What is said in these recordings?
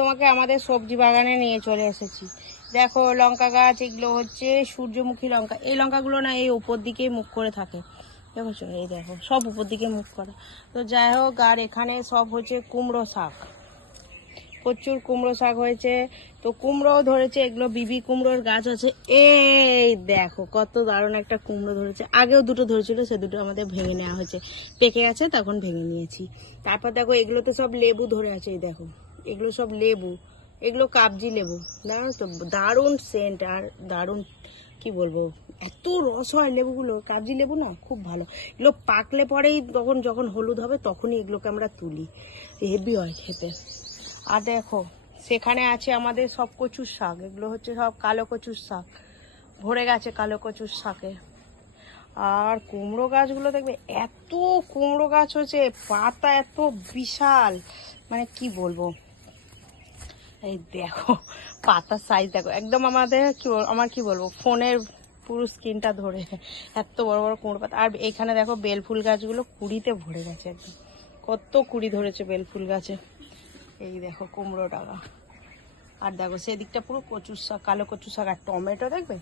তোমাকে আমাদের সবজি বাগানে নিয়ে চলে এসেছি। দেখো লঙ্কা গাছ, এগুলো হচ্ছে সূর্যমুখী লঙ্কা। এই লঙ্কাগুলো না এই উপর দিকেই মুখ করে থাকে, দেখো এই দেখো সব উপর দিকে মুখ করা। তো যাই হোক, আর এখানে সব হচ্ছে কুমড়ো শাক, প্রচুর কুমড়ো শাক হয়েছে। তো কুমড়োও ধরেছে, এগুলো বিবি কুমড়োর গাছ আছে। এই দেখো কত দারুণ একটা কুমড়ো ধরেছে। আগেও দুটো ধরেছিল, সে দুটো আমাদের ভেঙে নেওয়া হয়েছে, পেকে গেছে তখন ভেঙে নিয়েছি। তারপর দেখো এগুলো তো সব লেবু ধরে আছে, এই দেখো এগুলো সব লেবু, এগুলো কাবজি লেবু। দাঁড়ানো তো দারুণ সেন্ট, আর দারুণ কি বলবো, এত রস হয় লেবুগুলো, কাবজি লেবু না, খুব ভালো। এগুলো পাকলে পরেই তখন যখন হলুদ হবে তখনই এগুলোকে আমরা তুলি, হেভি হয় খেতে। আর দেখো সেখানে আছে আমাদের সব কচুর শাক, এগুলো হচ্ছে সব কালো কচুর শাক, ভরে গেছে কালো কচুর শাকে। আর কুমড়ো গাছগুলো দেখবে, এত কুমড়ো গাছ হয়েছে, পাতা এত বিশাল, মানে কি বলবো। এই দেখো পাতার সাইজ দেখো, একদম আমাদের আমার কি বলবো, ফোনের পুরো স্ক্রিনটা ধরে, এত বড় বড় কুমড়ো পাতা। আর এখানে দেখো বেলফুল গাছগুলো কুড়িতে ভরে গেছে একদম, কত কুড়ি ধরেছে বেলফুল গাছে। এই দেখো কুমড়ো ডাগা। আর দেখো সেদিকটা পুরো কচুর শাক, কালো কচুর শাক। আর টমেটো দেখবে,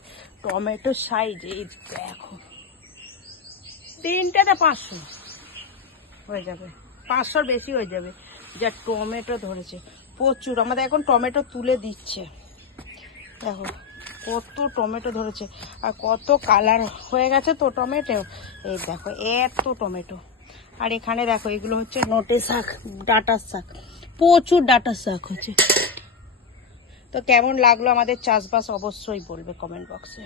টমেটোর সাইজ এই দেখো, 3টাতে 500 হয়ে যাবে, 500-র বেশি হয়ে যাবে। যা টমেটো ধরেছে প্রচুর, আমাদের এখন টমেটো তুলে দিচ্ছে। দেখো কত টমেটো ধরেছে, আর কত কালার হয়ে গেছে তো টমেটো। এই দেখো এত টমেটো। আর এখানে দেখো এগুলো হচ্ছে নোটে শাক, ডাঁটার শাক, প্রচুর ডাঁটার শাক হচ্ছে। তো কেমন লাগলো আমাদের চাষবাস অবশ্যই বলবে কমেন্ট বক্সে।